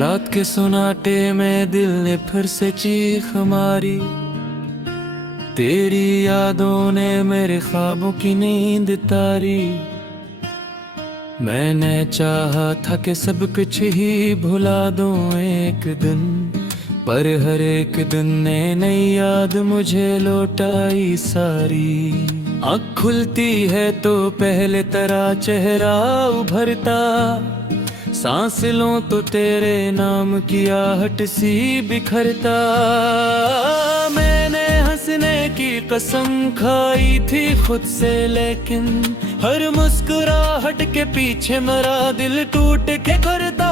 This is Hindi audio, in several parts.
रात के सुनाटे में दिल ने फिर से चीख मारी। तेरी यादों ने मेरे ख्वाबों की नींद तारी। मैंने चाहा था कि सब कुछ ही भुला दूं एक दिन, पर हर एक दिन ने नई याद मुझे लौटाई सारी। आँख खुलती है तो पहले तेरा चेहरा उभरता, सांस लूं तो तेरे नाम की आहट सी बिखरता। मैंने हंसने की कसम खाई थी खुद से, लेकिन हर मुस्कुराहट के पीछे मेरा दिल टूट के करता।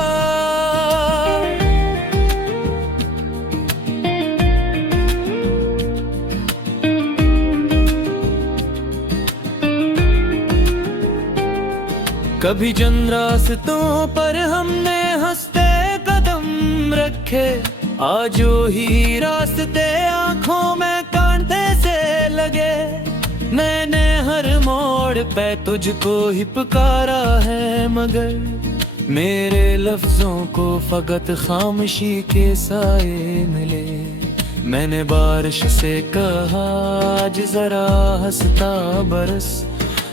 कभी जन रास्तों पर हमने हंसते कदम रखे, आज ही रास्ते आंखों में कांटे से लगे। मैंने हर मोड़ पे तुझको ही पुकारा है, मगर मेरे लफ्जों को फकत खामोशी के साए मिले। मैंने बारिश से कहा आज जरा हंसता बरस,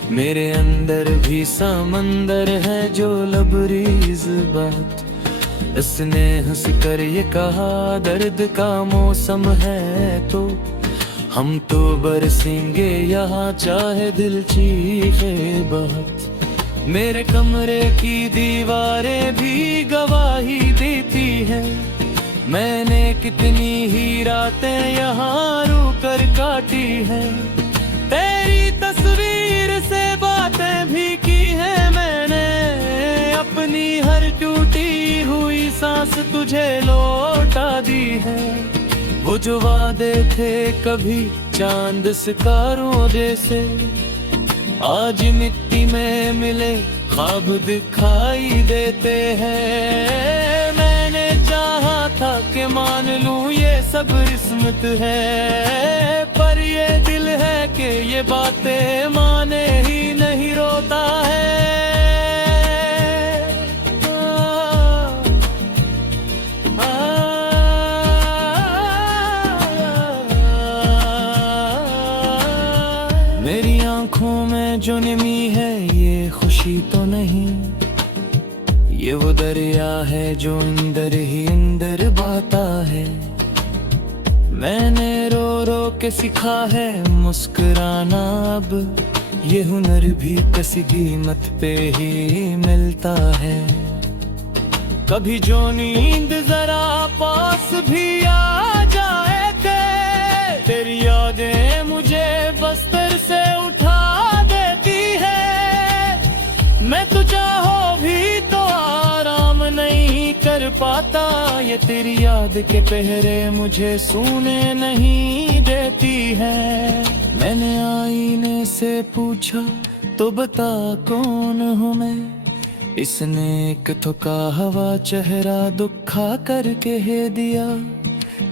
मेरे अंदर भी समंदर है जो लबरीज बात। इसने हंस कर ये कहा दर्द का मौसम है तो हम तो बरसेंगे यहाँ चाहे दिल चीखे बहुत। मेरे कमरे की दीवारें भी गवाही देती हैं, मैंने कितनी ही रातें यहाँ रो कर काटी हैं। तेरी तस्वीर से बातें भी की है मैंने, अपनी हर टूटी हुई सांस तुझे लौटा दी है। वो जो वादे थे कभी चांद सितारों जैसे, आज मिट्टी में मिले ख्वाब दिखाई देते हैं। मैंने चाहा था कि मान लूं ये सब किस्मत है, पर ये दिल है कि ये बातें माने ही नहीं, रोता है। मेरी आंखों में जो नमी है ये खुशी तो नहीं, ये वो दरिया है जो अंदर ही अंदर बहता है। मैंने रो रो के सीखा है मुस्कुराना, अब ये हुनर भी किसी कीमत पे ही मिलता है। कभी जो नींद जरा पास भी आ जाए तेरी यादें मुझे बस्तर से उठा देती है। मैं तो चाहो भी तो आराम नहीं कर पाता, ये तेरी याद के पहरे मुझे सोने नहीं देती है। मैंने आईने से पूछा तो बता कौन हूँ मैं, इसने एक थोका हवा चेहरा दुखा करके है दिया।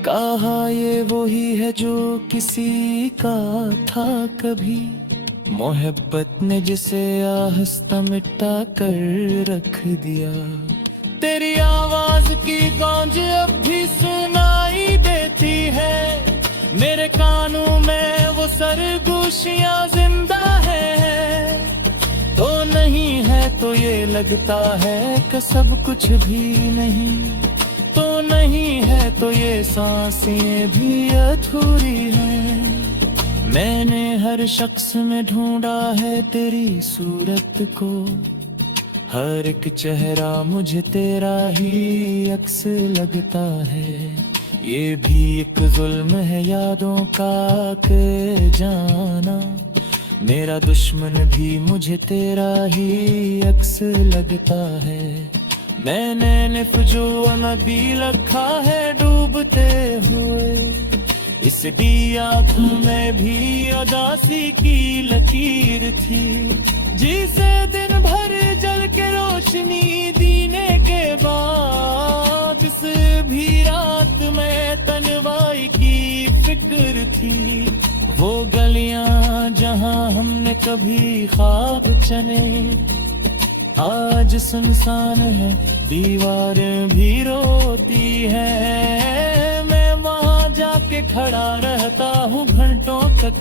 कहा ये वही है जो किसी का था कभी, मोहब्बत ने जिसे आहिस्ता मिटा कर रख दिया। तेरी आवाज की गूंज अब भी सुनाई देती है, मेरे कानों में वो सरगोशियां जिंदा है। तो नहीं है तो ये लगता है कि सब कुछ भी नहीं, तो नहीं है तो ये सांसें भी अधूरी हैं। मैंने हर शख्स में ढूंढा है तेरी सूरत को, हर एक चेहरा मुझे तेरा ही अक्स लगता है। ये भी एक जुल्म है यादों का के जाना, मेरा दुश्मन भी मुझे तेरा ही अक्स लगता है। मैंने निफजो नबी रखा है डूबते हुए, इस आँख में भी उदासी की लकीर थी। जिसे दिन भर जल के रोशनी दीने के बाद, इस भी रात में तन्वाई की फिक्र थी। वो गलियां जहां हमने कभी ख्वाब चने, आज सुनसान है दीवारें भी रोती है, मैं वहां जाके खड़ा रहता हूँ घंटों तक,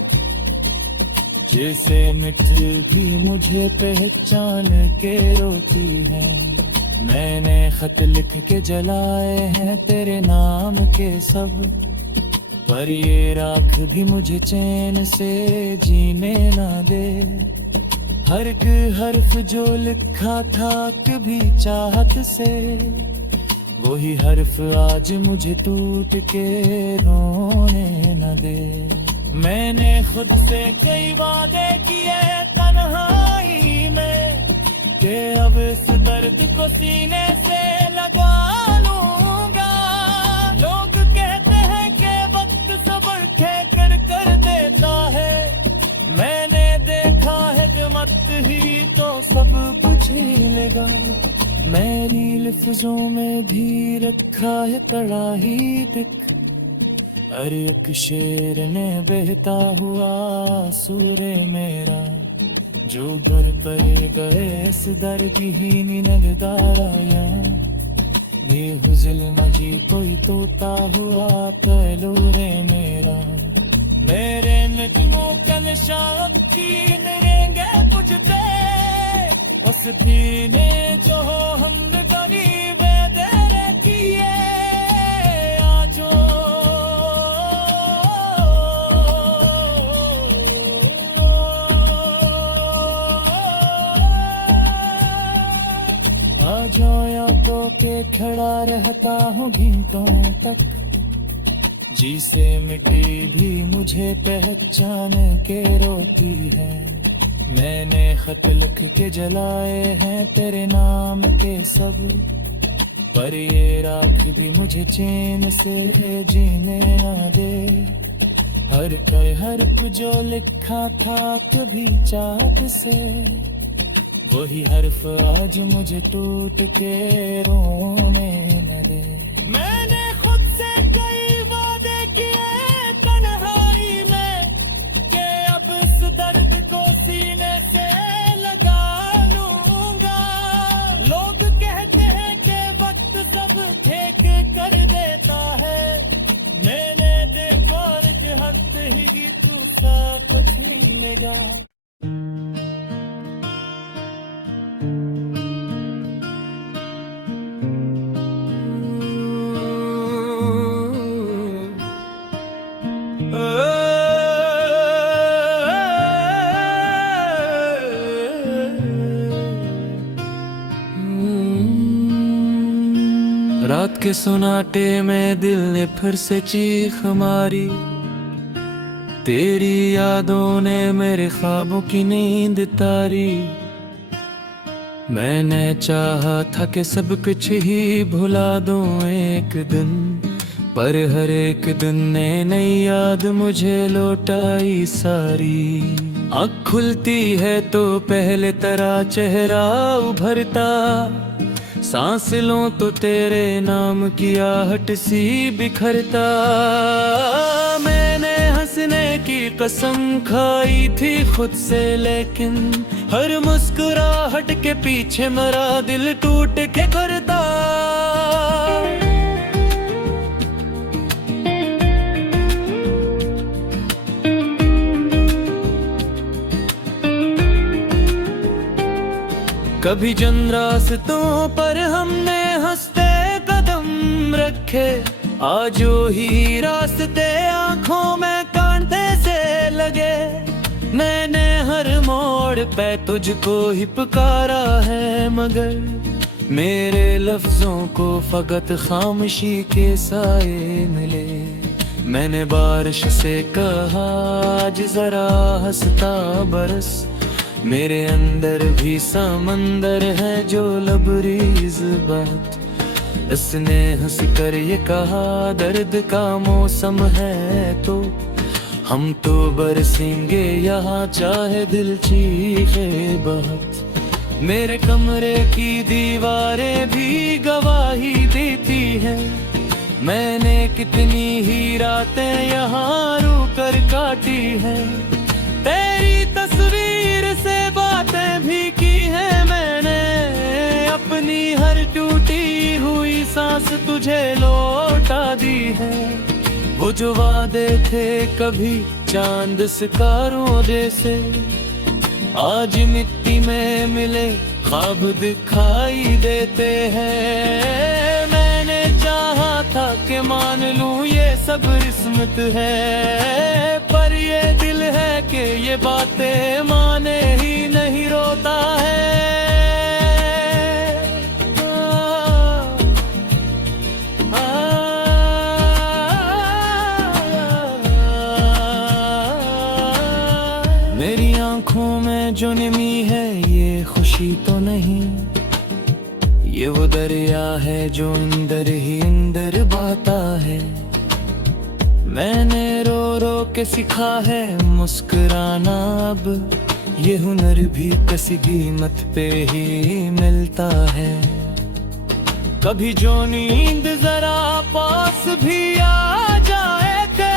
जैसे मिट भी मुझे पहचान के रोती है। मैंने खत लिख के जलाए हैं तेरे नाम के सब, पर ये राख भी मुझे चैन से जीने ना दे। हर एक हर्फ जो लिखा था कभी चाहत से, वही हर्फ आज मुझे टूट के रोने न दे। मैंने खुद से कई वादे किए तन्हाई में, कि अब इस दर्द को सीने से लगा लूंगा। लोग कहते हैं कि वक्त सब्र ठेकर कर देता है, मैंने देखा है कि मत ही तो सब कुछ ही लेगा। मेरी लफ्जों में भी रखा है कड़ा ही दिख, हर एक शेर ने बहता हुआ सूरे मेरा, जो घर पर गए इस दर्दहीन नगदाराया। बेहुजल मजी कोई तोता हुआ पहलूरे मेरा, मेरे नजमों का निशान तीन रेंगे बुझते, उस दीने जो हम गरीब दे किए आजो। आ जाओ या तो के खड़ा रहता हूँ घंटों तक, जी से मिट्टी भी मुझे पहचान के रोती है। मैंने खत लिख के जलाए हैं तेरे नाम के सब, पर ये राख भी मुझे चैन से जीने ना दे। हर कई हर्फ जो लिखा था कभी चाहत से, वही हर्फ आज मुझे टूट के रोने न दे। मैंने खुद से कई वादे किए तन्हाई में, कि अब इस दर्द को सीने से लगा लूंगा। लोग कहते हैं कि वक्त सब ठेक कर देता है, मैंने देखा कि हंस ही तू सब छीन लेगा। रात के सुनाटे में दिल ने फिर से चीख मारी, तेरी यादों ने मेरे ख्वाबों की नींद तारी। मैंने चाहा था कि सब कुछ ही भुला दूं एक दिन, पर हर एक दिन ने नई याद मुझे लौटाई सारी। आँख खुलती है तो पहले तेरा चेहरा उभरता, सांस लूं तो तेरे नाम की आहट सी बिखरता। मैंने हंसने की कसम खाई थी खुद से, लेकिन हर मुस्कुराहट के पीछे मेरा दिल टूट के करता। कभी जिन रास्तों पर हमने हंसते कदम रखे, आज ही रास्ते आंखों में कांटे से लगे। मैंने हर मोड़ पे तुझको ही पुकारा है, मगर मेरे लफ्जों को फकत खामोशी के साए मिले। मैंने बारिश से कहा आज जरा हंसता बरस, मेरे अंदर भी समंदर है जो लबरीज बात। इसने हंस कर ये कहा दर्द का मौसम है, तो हम तो बरसेंगे यहाँ चाहे दिल चीखे बहुत। मेरे कमरे की दीवारें भी गवाही देती हैं, मैंने कितनी ही रातें यहाँ रूकर काटी हैं। तेरी तस्वीर से बातें भी की है मैंने, अपनी हर टूटी तुझे लौटा दी है। वो जो वादे थे कभी चांद सितारों जैसे, आज मिट्टी में मिले ख्वाब दिखाई देते हैं। मैंने चाहा था कि मान लूं ये सब किस्मत है, पर ये दिल है कि ये बातें माने ही नहीं, रोता है। मेरी आंखों में जो नमी है ये खुशी तो नहीं, ये वो दरिया है जो अंदर ही अंदर बहता है। मैंने रो रो के सीखा है मुस्कुराना, अब ये हुनर भी किसी कीमत पे ही मिलता है। कभी जो नींद जरा पास भी आ जाए थे,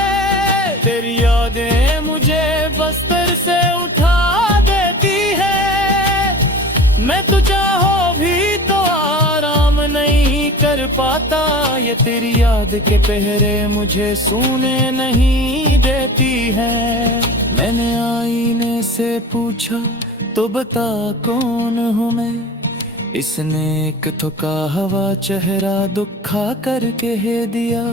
तेरी यादें मुझे बस्तर से उठा देती है। मैं तो चाहो भी तो आराम नहीं कर पाता, ये तेरी याद के पहरे मुझे सोने नहीं देती है। मैंने आईने से पूछा तो बता कौन हूँ मैं, इसने एक थोका हवा चेहरा दुखा करके है दिया।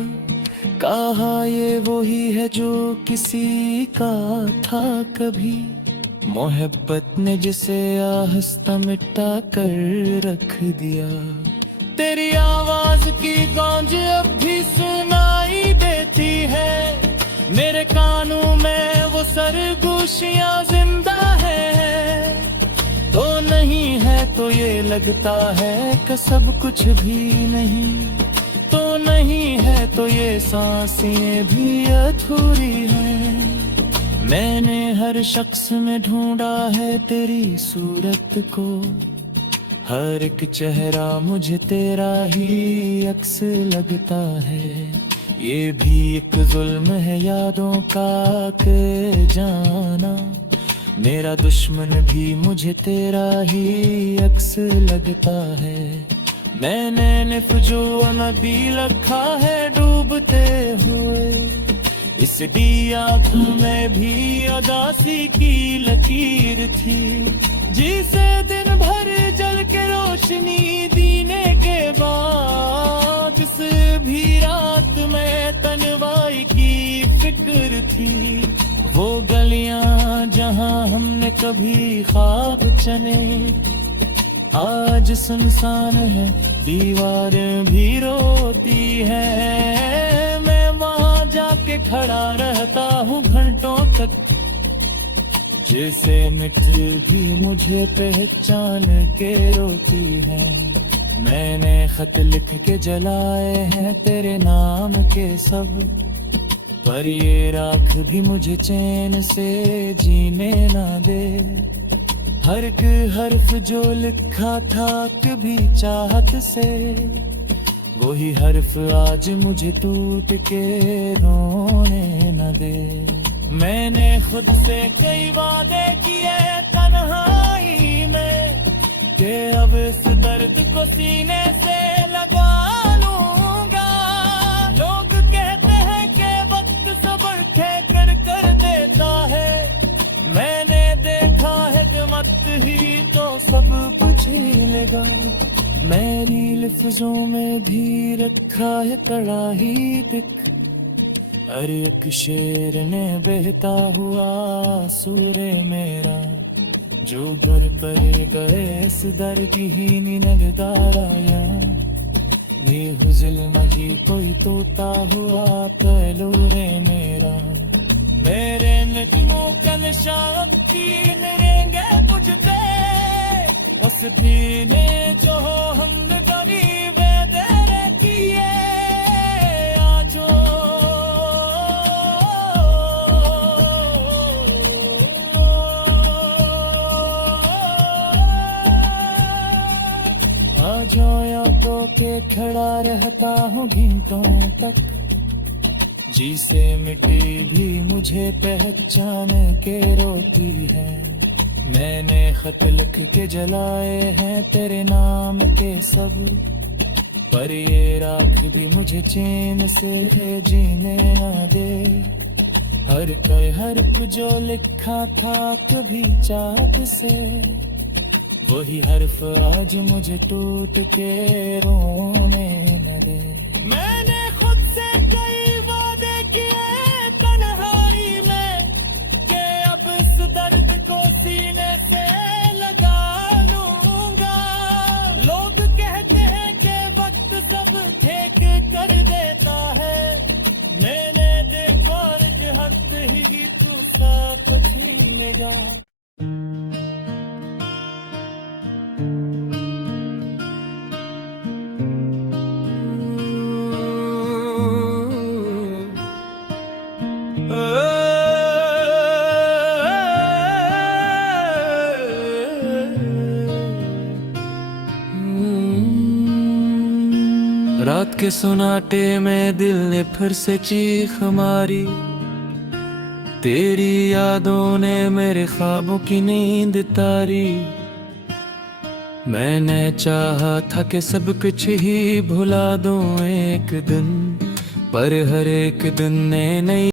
कहा ये वही है जो किसी का था कभी, मोहब्बत ने जिसे आहिस्ता मिटा कर रख दिया। तेरी आवाज की गूंज अब भी सुनाई देती है, मेरे कानों में वो सरगोशियां जिंदा है। तो नहीं है तो ये लगता है कि सब कुछ भी नहीं, तो नहीं है तो ये सांसें भी अधूरी हैं। मैंने हर शख्स में ढूंढा है तेरी सूरत को, हर एक चेहरा मुझे तेरा ही अक्स लगता है। ये भी एक जुल्म है यादों का के जाना, मेरा दुश्मन भी मुझे तेरा ही अक्स लगता है। मैंने जो नबी रखा है डूबते हुए, इस दिया में भी उदासी की लकीर थी, जिसे दिन भर जल के रोशनी दीने के बाद, इस भी रात में तन्वाई की फिक्र थी। वो गलियां जहां हमने कभी ख्वाब चने, आज सुनसान है, दीवार भी रोती है। मैं वहां जाके खड़ा रहता हूँ घंटों तक, जैसे मिट्टी भी मुझे पहचान के रोती है। मैंने खत लिख के जलाए हैं तेरे नाम के सब, पर ये राख भी मुझे चैन से जीने ना दे। हर एक हर्फ जो लिखा था कभी चाहत से, वही हर्फ आज मुझे टूट के रोने न दे। मैंने खुद से कई वादे किए तन्हाई में, कि अब इस दर्द को सीने से लगा लूंगा। लोग कहते हैं कि वक्त सब्र ठेकर कर देता है, मैंने देखा है कि मत ही तो सब कुछ लेगा। मेरी लफ्जों में भी रखा है कड़ा ही दिख, हर एक शेर ने बहता हुआ सूरे मेरा, जो घर पर गए इस दर्द ही नगदार आया। ये हुज़्ल ही कोई टूटा हुआ पहलू रे मेरा, मेरे नजमों का निशान तीन रेंगे बुझते, उस पीने जो हमने गरीब तेरे किए। आजो आजो या तो के खड़ा रहता हूँ घंटों तक, जिसे मिट्टी भी मुझे पहचान के रोती है। मैंने खत लिख के जलाए हैं तेरे नाम के सब, पर ये रात भी मुझे चैन से जीने ना दे। हर कई हर्फ जो लिखा था कभी चाक से, वही हर्फ आज मुझे टूट के रोने न दे। मैंने खुद से कई वादे किए तन्हाई में, कि अब इस दर्द को सीने से लगा लूंगा। लोग कहते हैं कि वक्त सब ठीक कर देता है, मैंने देखा कि हंस ही तू साथ छीनेगा। रात के सुनाटे में दिल ने फिर से चीख मारी, तेरी यादों ने मेरे ख्वाबों की नींद तारी। मैंने चाहा था कि सब कुछ ही भुला दूं एक दिन, पर हर एक दिन ने नई